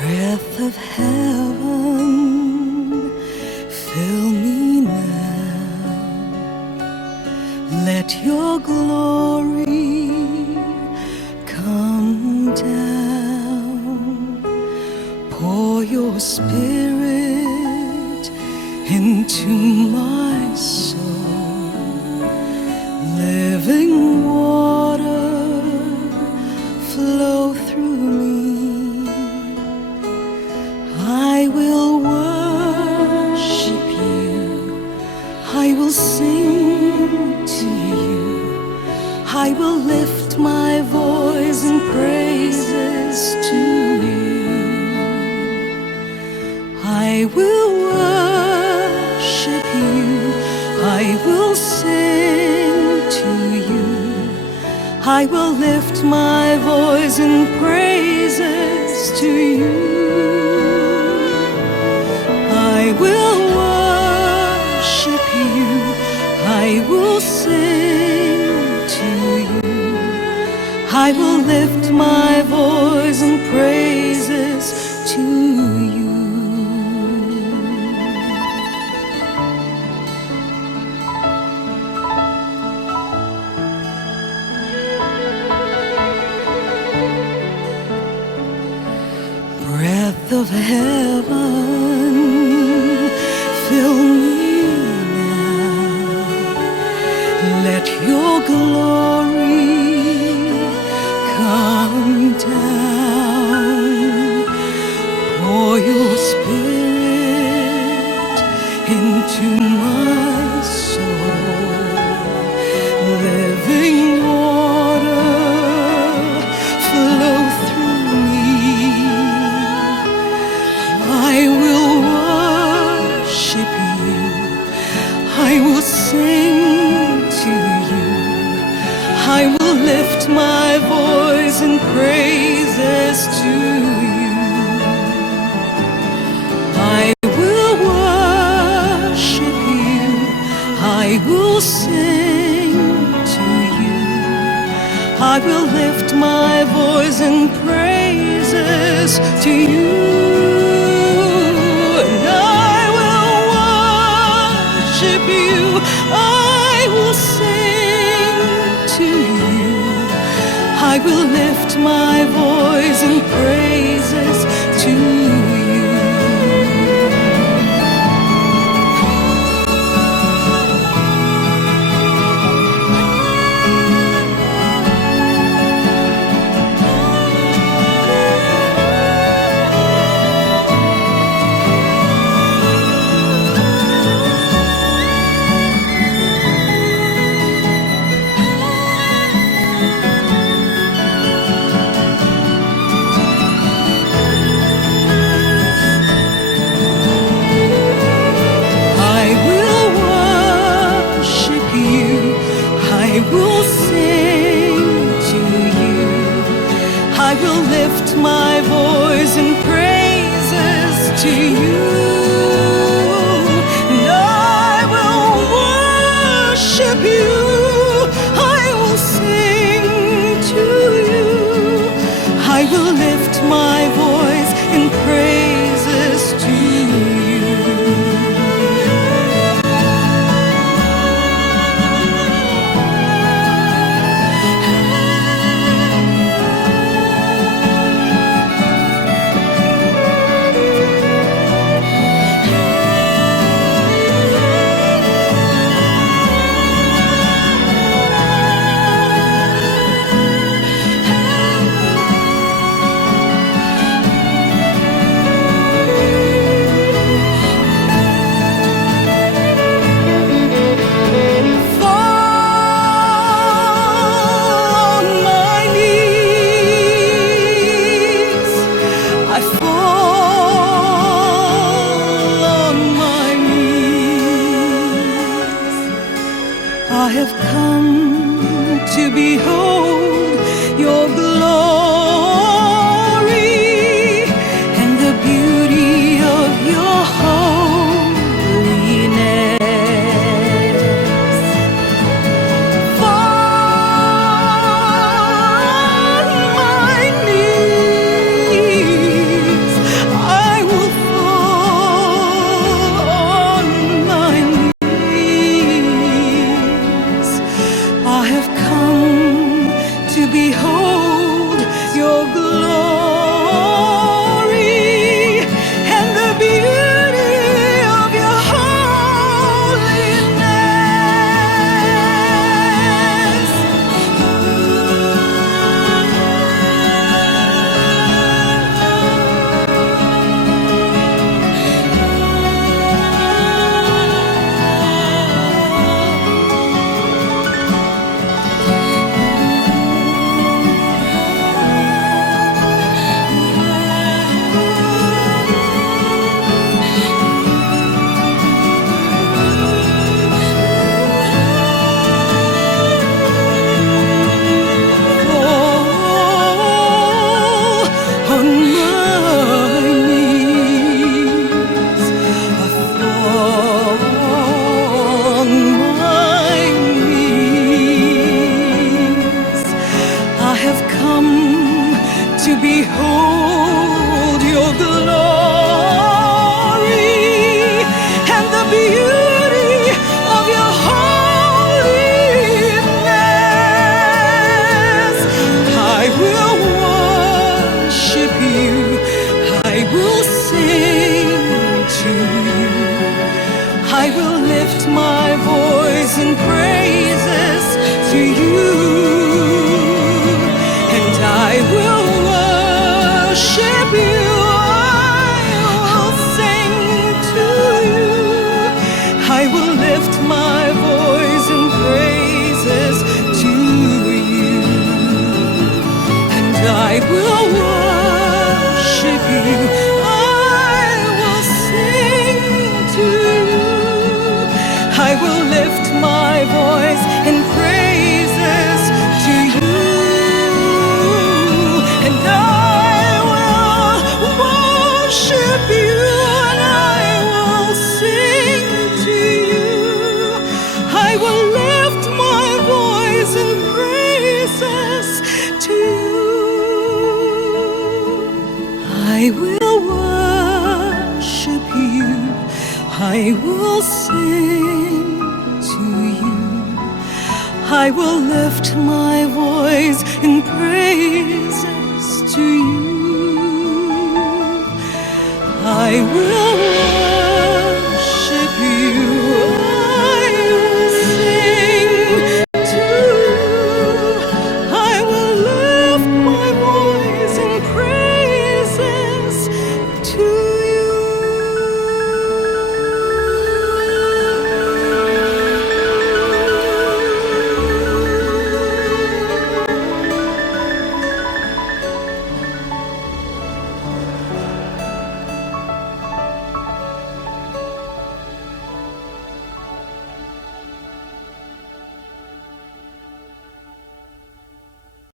Breath of heaven, fill me now. Let your glory come down. Pour your spirit into my soul. Living water, flow through me. I will worship you, I will sing to you, I will lift my voice in praises to you. I will worship you, I will sing to you, I will lift my voice in praises to you. I will worship you, I will sing to you, I will lift my voice in praises to you. Breath of heaven, fill me now. Let your glory come down. Pour your spirit into my soul. Living water, flow through me. I will worship you, I will sing to you, I will lift my voice in praises to you. I will worship you, I will sing to you, I will lift my voice in praises to you. You, I will sing to you, I will lift my voice in praises to you. I will sing to you, I will lift my voice in praises to you. And I will worship you, I will sing to you, I will lift my voice in praises to you. I have come to behold your glory and the beauty of your holiness. Fall on my knees, glory and the beauty of your holiness. I will worship you. I will sing to you. I will lift my voice in praises to you, and I will worship you. I will sing to you. I will lift my voice in praises to you, and I will worship you. I will sing to you. I will lift my voice in praises to you, and I will worship you, and I will sing to you. I will lift my voice in praises to you. I will worship you. I will sing to you. I will lift my voice in praises to you. I will